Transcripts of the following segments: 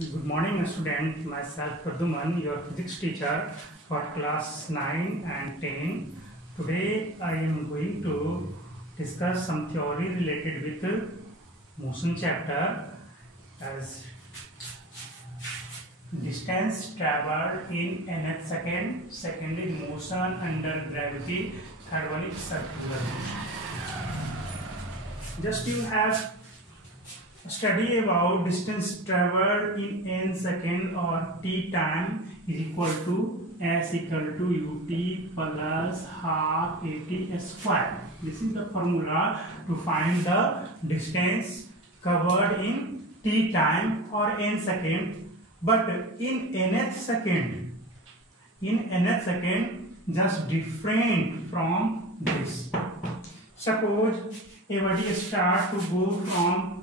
Good morning, student. Myself Praduman, your physics teacher for class 9 and 10. Today I am going to discuss some theory related with motion chapter as distance traveled in nth second, second is motion under gravity, third one is circular. Just you have study about distance traveled in n second or t time is equal to s equal to ut plus half at square. This is the formula to find the distance covered in t time or n second. But in nth second, just different from this. Suppose a body start to go from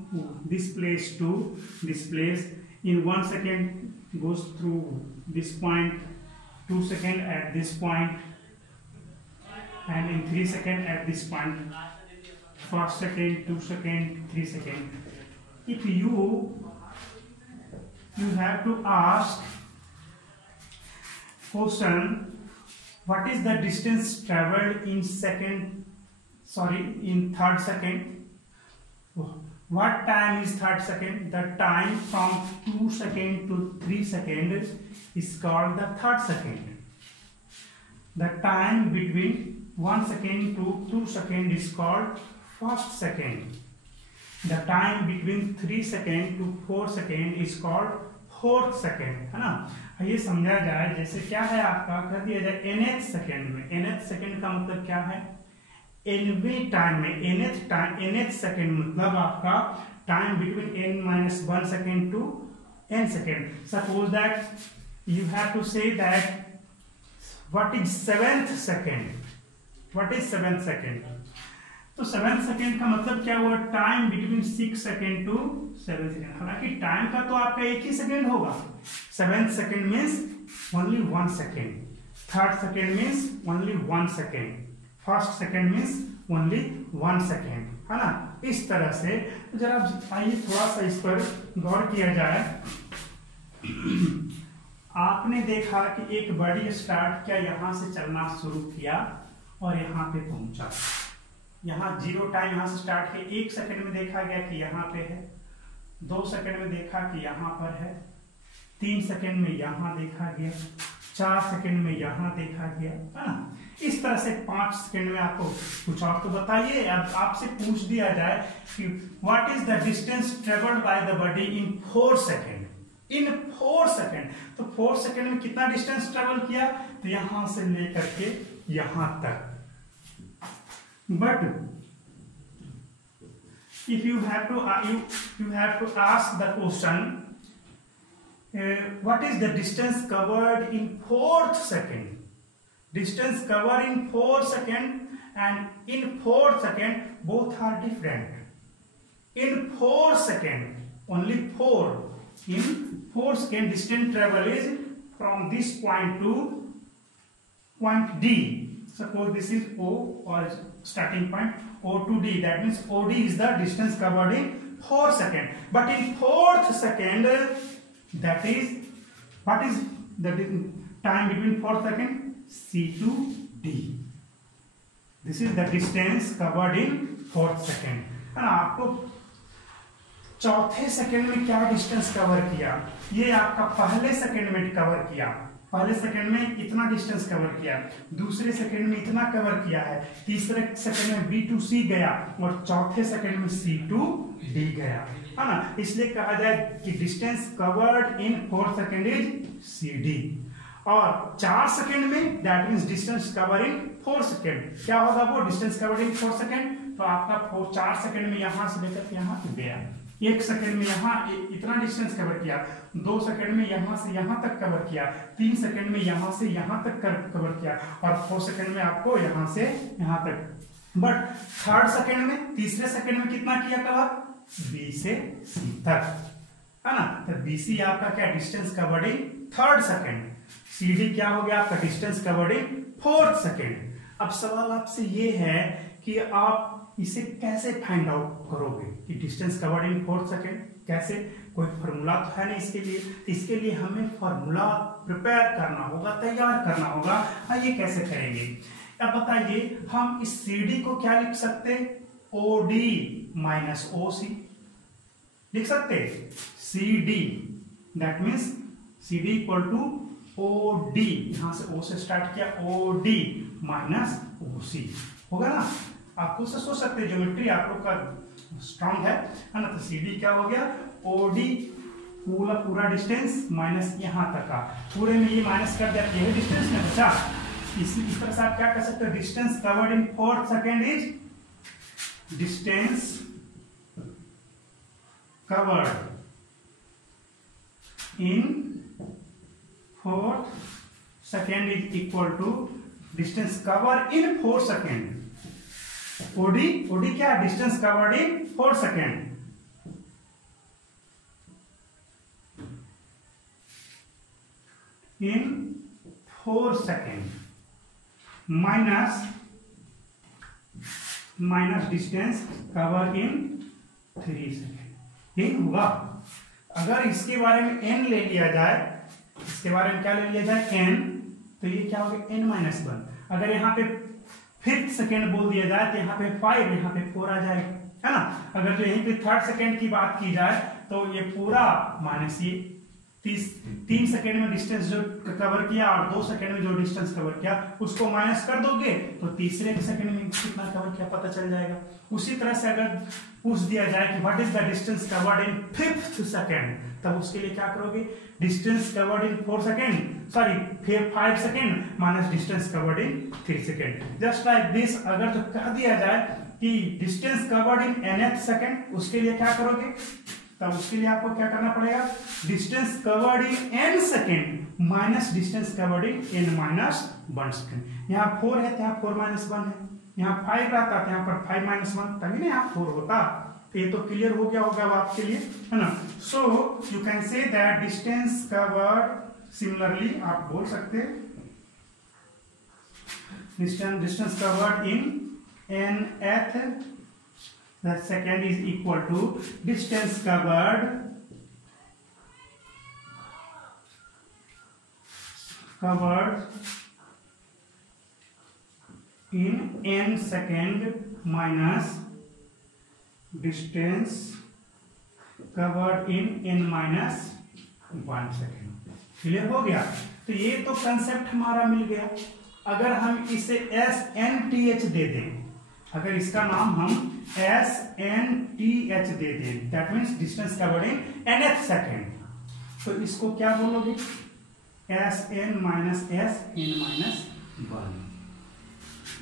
this place to this place. In 1 second goes through this point, 2 seconds at this point, and in 3 seconds at this point. 1 second, 2 seconds, 3 seconds. If you have to ask question, what is the distance traveled in third second? What time is third second? The time from 2 seconds to 3 seconds is called the third second. The time between 1 second to 2 seconds is called first second. The time between 3 seconds to 4 seconds is called fourth second, है ना. ये समझा जाए, जैसे क्या है आपका कर दिया जाए nth सेकेंड में. nth सेकेंड का मतलब क्या है? nवे टाइम में nth सेकेंड मतलब आपका time between n-1 second to n second. Suppose that you have to say that what is seventh second. What is seventh second? तो सेवेंथ सेकेंड का मतलब क्या हुआ? Time between 6 second to 7 second. हालांकि time का तो आपका एक ही सेकेंड होगा. Seventh second means only 1 second. Third second means only 1 second. First second means only 1 second, है ना. इस तरह से जरा आइए थोड़ा सा इस पर गौर किया जाए. आपने देखा कि एक बॉडी स्टार्ट किया, यहां से चलना शुरू किया और यहां पे पहुंचा. यहाँ जीरो टाइम यहाँ से स्टार्ट किया. 1 सेकंड में देखा गया कि यहाँ पे है. 2 सेकंड में देखा कि यहाँ पर है. 3 सेकंड में यहाँ देखा गया. 4 सेकंड में यहाँ देखा गया, है ना. इस तरह से 5 सेकंड में आपको कुछ और तो बताइए. अब आपसे पूछ दिया जाए कि what is the distance travelled by the body in 4 second. In 4 second, तो 4 सेकंड में कितना डिस्टेंस ट्रेवल किया? तो यहां से लेकर के यहां तक. But if you have to ask the question, what is the distance covered in 4th second? Distance covered in 4 second and in 4th second both are different. In 4 second, only 4. In 4 second, distance travel is from this point to point D. Suppose this is O or starting point O to D. That means OD is the distance covered in 4 seconds. But in 4th second, that is, what is the time between 4th second? C to D. This is the distance covered in 4th second. है ना. आपको चौथे second में क्या distance cover किया? ये आपका पहले सेकंड में कवर किया. पहले सेकंड में इतना डिस्टेंस कवर किया, दूसरे सेकंड में इतना कवर किया है, तीसरे सेकंड में B to C गया और चौथे सेकंड में C to D गया, है ना. इसलिए कहा जाए कि distance covered in 4 second is CD. और 4 सेकंड में that means distance cover in 4 second. क्या होगा वो डिस्टेंस कवर्ड इन 4 सेकंड? तो आपका 4 सेकंड में यहां से लेकर यहां गया. 1 सेकंड में यहाँ इतना डिस्टेंस कवर किया. 2 सेकंड में यहाँ से यहाँ तक कवर किया. 3 सेकंड में यहाँ से यहाँ तक कवर किया और 4 सेकंड में आपको यहाँ से यहाँ तक. बट थर्ड सेकंड में, तीसरे सेकंड में कितना किया कवर? B से C तक, है ना. तो BC आपका क्या डिस्टेंस कवर्ड इन 3rd सेकंड. CD क्या हो गया आपका डिस्टेंस कवर्ड इन 4th सेकंड. अब सवाल आपसे ये है कि आप इसे कैसे फाइंड आउट करोगे कि डिस्टेंस कवर्ड इन 4 सेकेंड? कैसे, कोई फॉर्मूला तो है नहीं इसके लिए, इसके लिए हमें फॉर्मूला प्रिपेयर करना होगा, तैयार करना होगा। ये कैसे करेंगे? अब बताइए, हम इस CD को क्या लिख सकते हैं? OD माइनस OC लिख सकते हैं। CD that means CD equal to OD, यहां से O से स्टार्ट किया, OD माइनस OC होगा ना। आप खुद से सोच सकते हैं, ज्योमेट्री आप लोग का स्ट्रांग है ना। तो CD क्या हो गया? OD पूरा डिस्टेंस माइनस यहां तक का, पूरे में ये माइनस कर दिया, यही डिस्टेंस में बचा। इस तरह से आप क्या कर सकते हो? Distance covered in 4 second is distance covered in 4 second is equal to distance cover in 4 second. OD क्या है? Distance covered in 4 second. In 4 second minus distance cover in 3 second. यही होगा। अगर इसके बारे में n ले लिया जाए, इसके बारे में क्या ले लिया जाए? n, तो ये क्या होगा? n-1। अगर यहाँ पे 5th सेकेंड बोल दिया जाए तो यहाँ पे 5, यहाँ पे 4 आ जाएगा, है ना। अगर जो यहीं पे 3rd सेकेंड की बात की जाए तो ये पूरा माइनस ये 3 सेकेंड में डिस्टेंस जो कवर किया और 2 सेकेंड में जो डिस्टेंस कवर किया उसको माइनस कर दोगे तो तीसरे सेकेंड में कितना कवर किया पता चल जाएगा। उसी तरह से अगर पूछ दिया जाए कि what is the distance covered in 5th second, तब उसके लिए क्या करोगे? Distance covered in 4 second, sorry 5 second minus distance covered in 3 second. Just like this, अगर जो कह दिया जाए कि डिस्टेंस कवर्ड इन nth सेकेंड, उसके लिए क्या करोगे? तब उसके लिए आपको क्या करना पड़ेगा? डिस्टेंस कवर्ड इन n second minus distance covered इन n-1 सेकेंड। यहाँ 4 है तो यहाँ 4-1 है, यहाँ 5 रहता तो यहाँ पर 5-1, तभी ना यहाँ 4 होता। तो ये तो क्लियर हो गया होगा आपके लिए, है ना। So you can say that distance covered, similarly आप बोल सकते distance covered in nth the second is equal to distance covered in n second minus distance covered in n-1 second। Clear हो गया? तो ये तो कंसेप्ट हमारा मिल गया। अगर हम इसे SNTH दे दें, अगर इसका नाम हम SNTH दे दें, that means distance covered in nth second, तो इसको क्या बोलोगे? Sn minus Sn-1।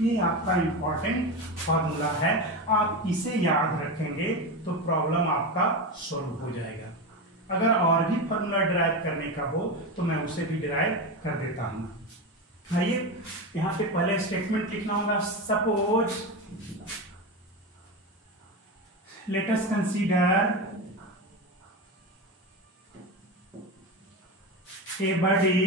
ये आपका इंपॉर्टेंट फॉर्मूला है। आप इसे याद रखेंगे तो प्रॉब्लम आपका सॉल्व हो जाएगा। अगर और भी फॉर्मूला डिराइव करने का हो तो मैं उसे भी डिराइव कर देता हूं। आइए, यहां पे पहले स्टेटमेंट लिखना होगा। Suppose let us consider a body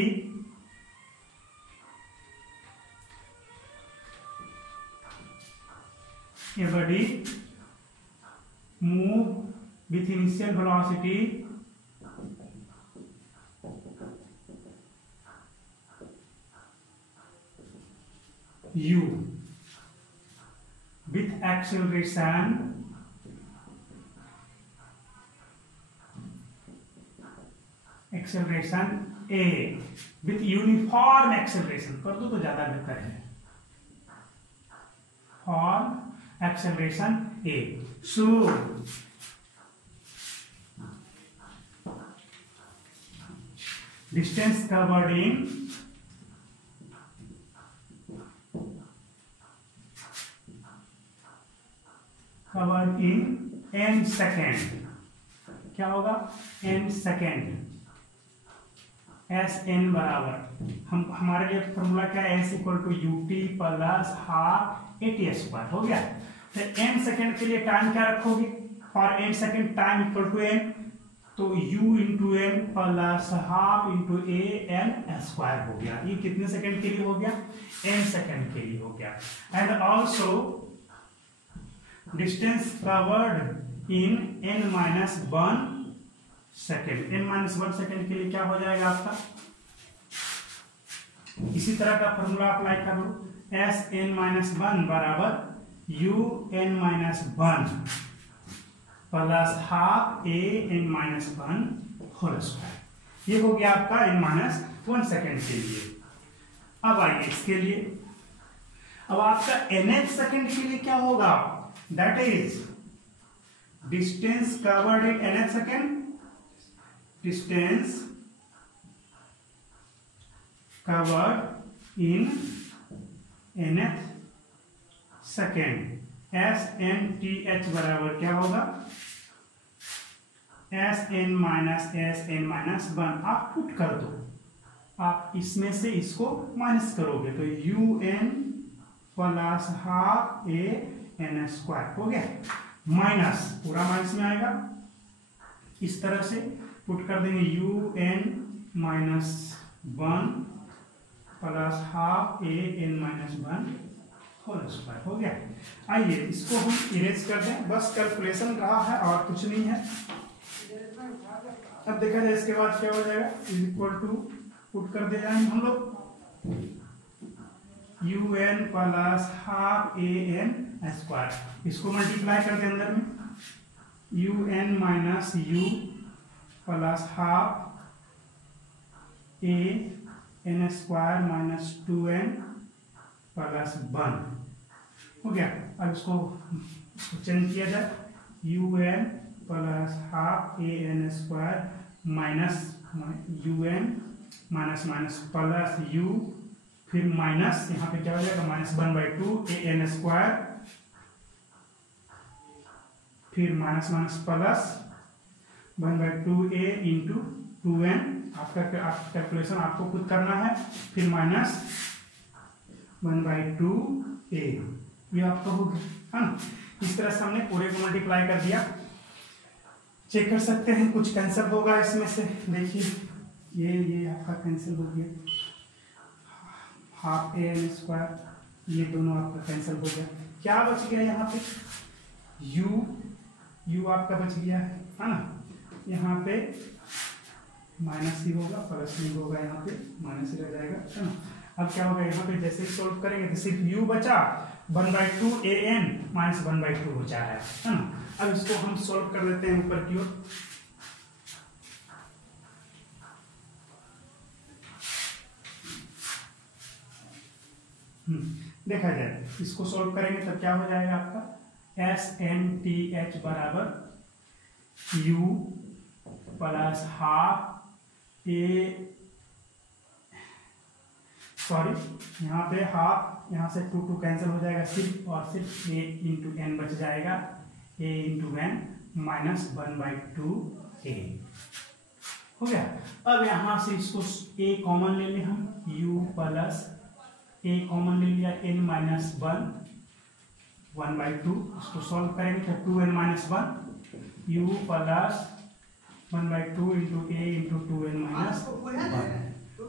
move with initial velocity u with acceleration a with uniform acceleration, कर दो तो ज्यादा बेहतर है, for acceleration a। So distance covered in n second, क्या होगा? n second. Sn बराबर, हम हमारे लिए फॉर्मूला क्या है? S equal to ut plus half AT² हो गया। तो n सेकेंड के लिए टाइम क्या रखोगे? For n second time equal to n, तो u into n plus half into an² हो गया। ये कितने सेकेंड के लिए हो गया? n सेकेंड के लिए हो गया। And also distance covered in n-1 second. n-1 second के लिए क्या हो जाएगा आपका, इसी तरह का फॉर्मूला अप्लाई कर लो, Sn-1 बराबर un-1 plus half an-1 whole square. ये हो गया आपका n-1 सेकेंड के लिए। अब आइए इसके लिए, अब आपका nth सेकेंड के लिए क्या होगा, that is distance covered in nth second, distance covered in nth second. SNTH बराबर क्या होगा, Sn-1 आप पुट कर दो, आप इसमें से इसको माइनस करोगे तो un प्लस हाफ an² हो गया, माइनस पूरा माइनस में आएगा, इस तरह से पुट कर देंगे un-1 plus half an-1 whole square हो गया। आइए इसको हम इरेज कर दें, बस कैलकुलेशन रहा है और कुछ नहीं है। अब देखा जाए इसके बाद क्या हो जाएगा, इज इक्वल टू पुट कर दे जाएंगे हम लोग un प्लस हाफ an², इसको मल्टीप्लाई कर दे अंदर में un minus u plus half an² minus 2n plus 1 हो गया। अब इसको चेंज किया जाए un plus half an² minus un minus minus plus u, फिर माइनस यहाँ पे क्या हो जाएगा -1/2 an², फिर minus minus plus 1/2a into 2n, आपका कैलकुलेशन आपको खुद करना है, फिर माइनस 1/2a, ये आपका हो गया है ना। इस तरह से हमने पूरे को मल्टीप्लाई कर दिया। चेक कर सकते हैं कुछ कैंसिल होगा इसमें से, देखिए ये आपका कैंसिल हो गया, हाफ an², ये दोनों आपका कैंसिल हो गया। क्या बच गया यहाँ पे, u आपका बच गया है ना, यहाँ पे माइनस ही होगा, प्लस नहीं होगा, यहाँ पे माइनस ही रह जाएगा है ना। अब क्या होगा यहाँ पे जैसे सॉल्व करेंगे तो सिर्फ u बचा, 1/2 an माइनस 1/2 बचा है ना। अब इसको हम सॉल्व कर देते हैं ऊपर की ओर, देखा जाए इसको सॉल्व करेंगे तब क्या हो जाएगा आपका, SNTH बराबर u प्लस हाफ यहाँ पे हाफ, यहाँ से 2 कैंसिल हो जाएगा, सिर्फ और सिर्फ a इंटू n बच जाएगा, a into n minus 1/2a हो गया। अब यहाँ से इसको a कॉमन ले लें हम, u प्लस a कॉमन ले लिया, n-1 1/2, इसको सॉल्व करेंगे तो 2n-1 u plus 1/2 into a into 2n-1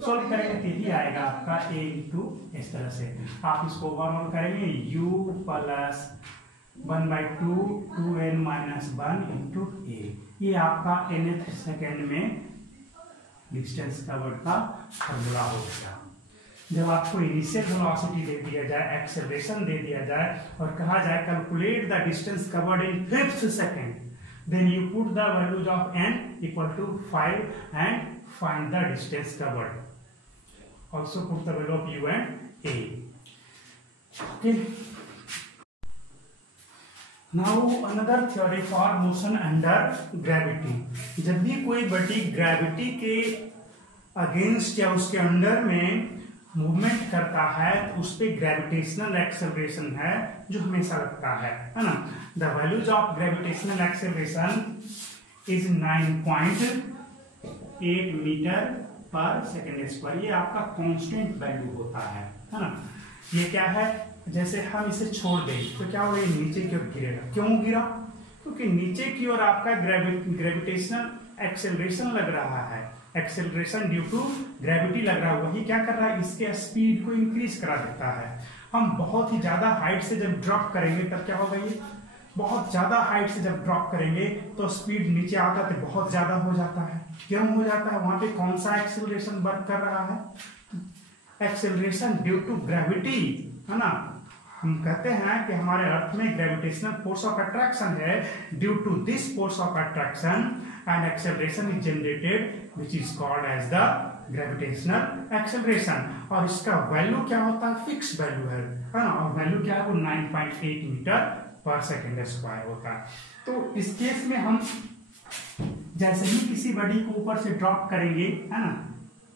solve करेंगे तो यही आएगा आपका a इंटू, इस तरह से आप इसको ओवरऑल करेंगे u plus 1/2 2n-1 into a, ये आपका nth सेकेंड में डिस्टेंस कवर्ड का फॉर्मूला हो गया। जब आपको इनिशियल वेलोसिटी दे दिया जाए, एक्सेलरेशन दे दिया जाए और कहा जाए calculate the distance covered in 5th second, then you put the values of n equal to 5 and find the distance covered. Also put the value of u and a. Okay. Now another theory for motion under gravity. जब भी कोई body gravity के against या उसके under में movement करता है तो उस पर ग्रेविटेशनल एक्सेलरेशन है जो हमेशा लगता है ना। The values of gravitational acceleration is 9.8 metre पर सेकेंड स्क्वायर, ये आपका कांस्टेंट वैल्यू होता है ना। ये क्या है, जैसे हम इसे छोड़ दें तो क्या होगा, ये नीचे की ओर गिरेगा। क्यों गिरा, क्योंकि नीचे की ओर आपका ग्रेविटेशनल एक्सेलरेशन लग रहा है, एक्सेलरेशन ड्यू टू ग्रेविटी लग रहा है, वही क्या कर रहा है, इसके स्पीड को इंक्रीज करा देता है। हम बहुत ही ज्यादा हाइट से जब ड्रॉप करेंगे तब क्या होगा, बहुत ज्यादा हाइट से जब ड्रॉप करेंगे तो स्पीड नीचे आता है बहुत ज्यादा हो जाता है। क्यों हो जाता है? वहां पे कौन सा एक्सेलरेशन वर्क कर रहा है? एक्सेलरेशन ड्यू टू ग्रेविटी, है ना। हम कहते हैं कि हमारे अर्थ में ग्रेविटेशनल फोर्स ऑफ अट्रैक्शन है। Due to this force of attraction and acceleration is generated which is called as the gravitational acceleration. और इसका वैल्यू क्या होता है? फिक्स वैल्यू है ना। और वैल्यू क्या है? वो 9.8 मीटर पर सेकेंड स्क्वायर होता है। तो इस केस में हम जैसे ही किसी बॉडी को ऊपर से ड्रॉप करेंगे, है ना,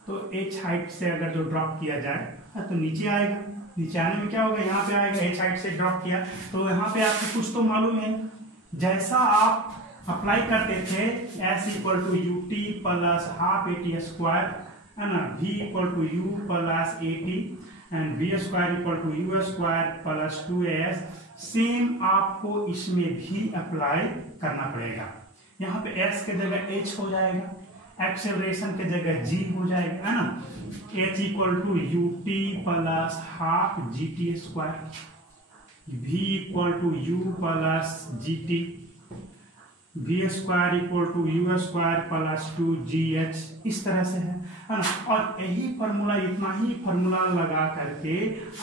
तो h हाइट से अगर जो ड्रॉप किया जाए तो नीचे आएगा। नीचे आने में क्या होगा? यहाँ पे आएगा। h हाइट से ड्रॉप किया तो यहाँ पे आपको कुछ तो मालूम है, जैसा आप अप्लाई करते थे s equal to u t plus half a t square, है ना, v equal to u plus a t and v square equal to u square plus 2as, same आपको इसमें भी अप्लाई करना पड़ेगा। यहाँ पे s के जगह h हो जाएगा, एक्सेलरेशन के जगह g हो जाएगा, है ना। h equal to u t plus half g t square, v equal to u plus g t, v square equal to u square plus 2gh, इस तरह से है ना। और यही फॉर्मूला, इतना ही फॉर्मूला लगा करके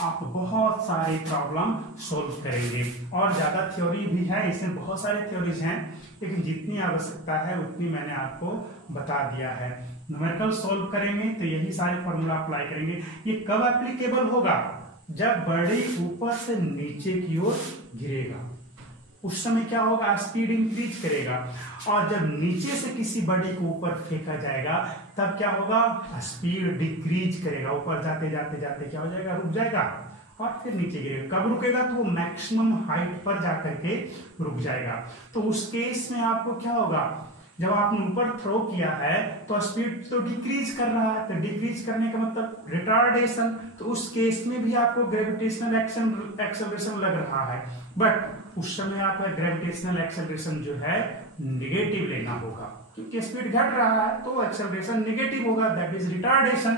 आप बहुत सारे प्रॉब्लम सोल्व करेंगे। और ज्यादा थ्योरी भी है, इसमें बहुत सारे थ्योरीज हैं, लेकिन जितनी आवश्यकता है उतनी मैंने आपको बता दिया है। न्यूमेरिकल सोल्व करेंगे तो यही सारे फॉर्मूला अप्लाई करेंगे। ये कब एप्लीकेबल होगा? जब बॉडी ऊपर से नीचे की ओर गिरेगा, उस समय क्या होगा? स्पीड इंक्रीज करेगा। और जब नीचे से किसी बॉडी को ऊपर फेंका जाएगा तब क्या होगा? स्पीड डिक्रीज करेगा। ऊपर जाते जाते जाते क्या हो जाएगा? रुक जाएगा और फिर नीचे गिरेगा। कब रुकेगा? तो वो मैक्सिमम हाइट पर जाकर के रुक जाएगा। तो उस केस में आपको क्या होगा? जब आपने ऊपर थ्रो किया है तो स्पीड तो डिक्रीज कर रहा है, तो डिक्रीज करने का मतलब रिटार्डेशन। तो उस केस में भी आपको ग्रेविटेशनल एक्सेलरेशन लग रहा है, बट उस समय आपका ग्रेविटेशनल एक्सेलरेशन जो है निगेटिव लेना होगा, क्योंकि स्पीड घट रहा है तो एक्सेलरेशन निगेटिव होगा, दैट इज रिटार्डेशन।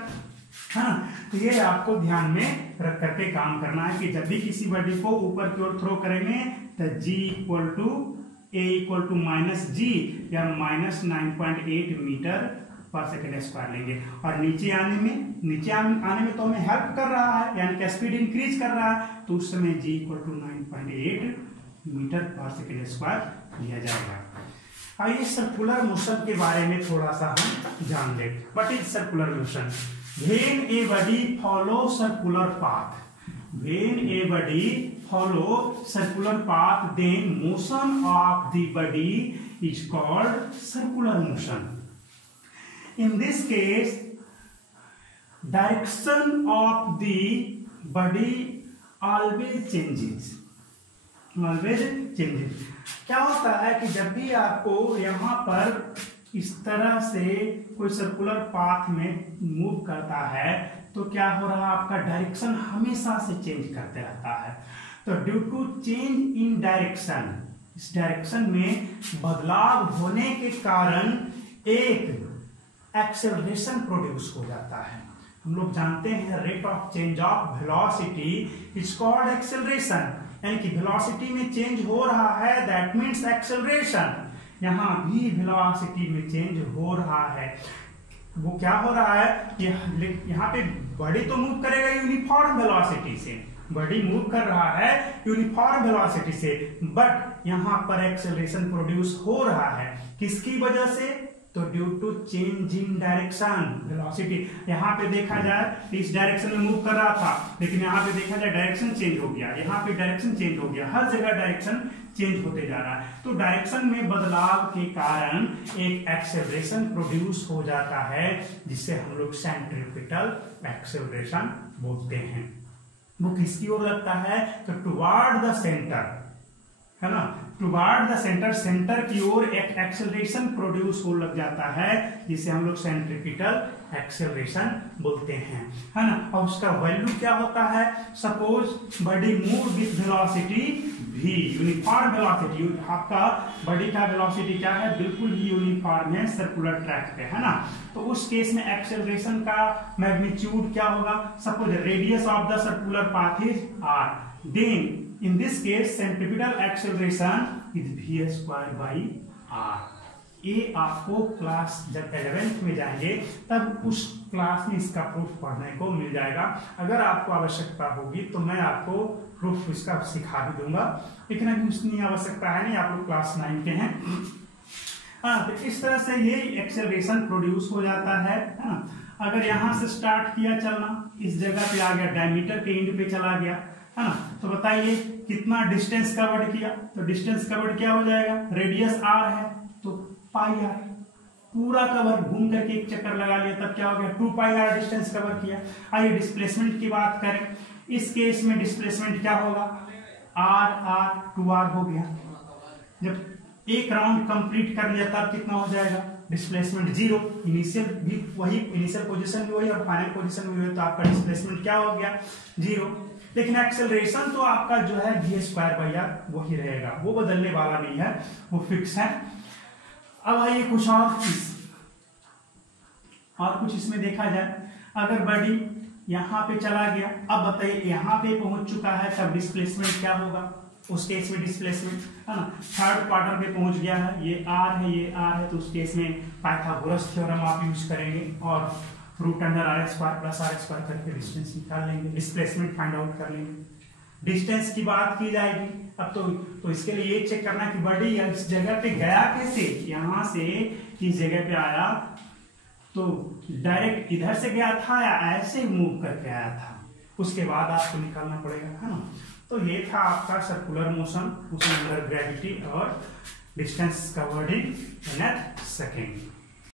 हाँ, तो ये आपको ध्यान में रख करके काम करना है कि जब भी किसी बॉडी को ऊपर की ओर थ्रो करेंगे तो g equal to a equal to minus G या माइनस 9.8 मीटर पर सेकेंड स्क्वायर लेंगे। और नीचे आने में तो हमें हेल्प कर रहा है, यानी कि स्पीड इंक्रीज कर रहा है, तो उस समय g इक्वल टू 9.8 मीटर पर सेकेंड स्क्वायर लिया जाएगा। आइए सर्कुलर मोशन के बारे में थोड़ा सा हम जान लें। What is circular motion? When a body follow circular path, when a body follow circular path, then motion of the body is called circular motion. In this case, direction of the body always changes. क्या होता है कि जब भी आपको यहाँ पर इस तरह से कोई सर्कुलर पाथ में मूव करता है तो क्या हो रहा है? आपका डायरेक्शन हमेशा से चेंज करते रहता है। तो due to change in direction, इस डायरेक्शन में बदलाव होने के कारण एक एक्सेलरेशन प्रोड्यूस हो जाता है। हम लोग जानते हैं rate of change of velocity is called acceleration, यानी कि वेलोसिटी में चेंज हो रहा है, दैट मीन्स एक्सेलरेशन। यहाँ भी वेलोसिटी में चेंज हो रहा है। वो क्या हो रहा है कि यहाँ पे बॉडी तो मूव करेगा यूनिफॉर्म वेलोसिटी से, बॉडी मूव कर रहा है यूनिफॉर्म वेलोसिटी से, बट यहाँ पर एक्सेलरेशन प्रोड्यूस हो रहा है। किसकी वजह से? तो due to change in direction velocity. यहाँ पे देखा जाए इस डायरेक्शन में मूव कर रहा था, लेकिन यहाँ पे देखा जाए डायरेक्शन चेंज हो गया, यहाँ पे डायरेक्शन चेंज हो गया, हर जगह डायरेक्शन चेंज होते जा रहा है। तो डायरेक्शन में बदलाव के कारण एक एक्सेलरेशन प्रोड्यूस हो जाता है, जिससे हम लोग सेंट्रीपिटल एक्सेलरेशन बोलते हैं। वो किसकी ओर लगता है? तो टुवार्ड द सेंटर, है ना, टुवार्ड द सेंटर, सेंटर की ओर एक एक्सेलरेशन प्रोड्यूस हो लग जाता है, जिसे हम लोग सेंट्रीपिटल एक्सेलरेशन बोलते हैं, है ना। और उसका वैल्यू क्या होता है? Suppose body move with velocity v, uniform velocity, आपका बॉडी का वेलोसिटी क्या है? बिल्कुल ही यूनिफॉर्म है सर्कुलर ट्रैक पे, है ना। तो उस केस में एक्सेलरेशन का मैग्नीट्यूड क्या होगा? Suppose radius of the circular path is r, then in this case centripetal acceleration is v square by r। ये आपको क्लास जब 11th में जाएंगे तब उस क्लास में इसका प्रूफ पढ़ने को मिल जाएगा। अगर आपको आवश्यकता होगी तो मैं आपको प्रूफ इसका सिखा भी दूंगा, लेकिन अभी उसकी आवश्यकता है नहीं, आप लोग क्लास 9 के हैं। हाँ, तो इस तरह से ये एक्सेलरेशन प्रोड्यूस हो जाता है ना। अगर यहाँ से स्टार्ट किया चलना, इस जगह पे आ गया, डायमीटर के एंड पे चला गया, है ना, तो बताइए कितना डिस्टेंस कवर्ड किया। तो डिस्टेंस कवर्ड क्या हो जाएगा, रेडियस r है तो पाई r, पूरा कवर घूम करके एक चक्कर लगा लिया तब क्या हो गया 2 पाई r डिस्टेंस कवर किया। आइए डिस्प्लेसमेंट की बात करें, इस केस में डिस्प्लेसमेंट क्या होगा, r 2r हो गया। जब एक राउंड कंप्लीट कर लिया तब कितना हो जाएगा, डिस्प्लेसमेंट 0। इनिशियल भी वही, इनिशियल पोजीशन भी वही और फाइनल पोजीशन भी वही, तो आपका डिस्प्लेसमेंट क्या हो गया 0। लेकिन एक्सेलरेशन तो आपका जो है v स्क्वायर बाई r वही रहेगा, वो बदलने वाला नहीं है, वो फिक्स है। अब आइए कुछ और कुछ इसमें देखा जाए। अगर बॉडी यहाँ पे चला गया, अब बताइए यहाँ पे पहुंच चुका है तब डिस्प्लेसमेंट क्या होगा, उस केस में डिस्प्लेसमेंट है ना, थर्ड क्वार्टर पे पहुंच गया है, ये r है ये r है, तो उस केस में पाइथागोरस थ्योरम आप यूज करेंगे और root under r square plus r square करके डिस्टेंस निकाल लेंगे, डिस्प्लेसमेंट फाइंड आउट कर लेंगे। डिस्टेंस की बात की जाएगी अब तो इसके लिए ये चेक करना कि बॉडी इस जगह पे गया कैसे, यहाँ से इस जगह पे आया तो डायरेक्ट इधर से गया था या ऐसे मूव करके आया था, उसके बाद आपको निकालना पड़ेगा, है ना। तो ये था आपका सर्कुलर मोशन, उसमें अंडर ग्रेविटी और डिस्टेंस कवर्ड इन nth सेकेंड।